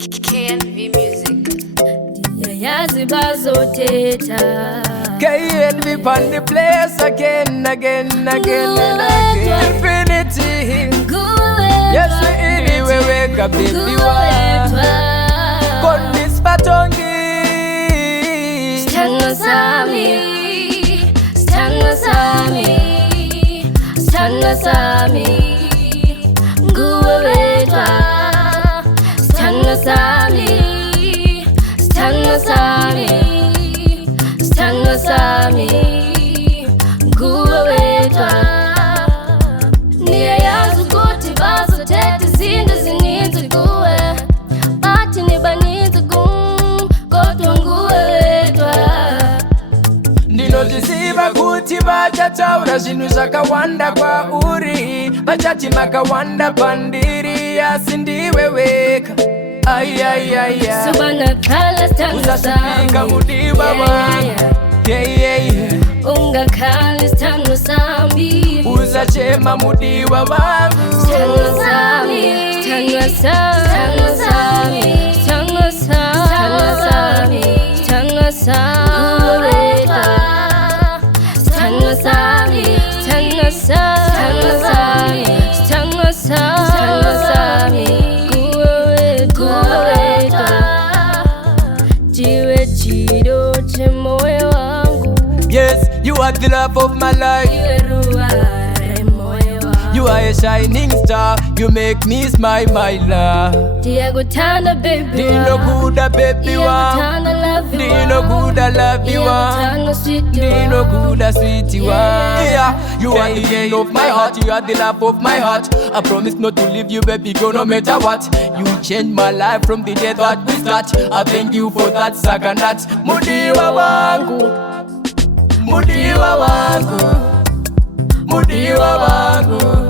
KNV Music. Yazi bazoteta. KNV on the place again. Infinity. Yes, we anyway wake up baby wa. Kondis batongi. Stand Sami. Nguwe wetwa. Stand Sami. Nguwe wetwa. Niye yazi kuti bazoteta zinto zininzi kuwe. Bathi nibaninzi kodwa nguwe wetwa. Ndinozisiva kuti vachataura zvinhu zvakawanda kwauri, vachati makawanda pandiri asi ndiwe weka. Usasvika mudiwa wangu, ungakhala Stand Sami. Usachema mudiwa wangu, Stand Sami. yes, you are the love of my life. You are a shining star, you make me smile, my love. Ndiyakutanda baby Ndinokuda baby wa, ndinokuda love you wa, ndinokuda sweetie wa. Yeah, you are the king of my heart, you are the love of my heart. I promise not to leave you baby girl no matter what. You changed my life from the day that we start. I thank you for that saganat. Mudiwa wangu, mudiwa wangu, mudiwa wangu.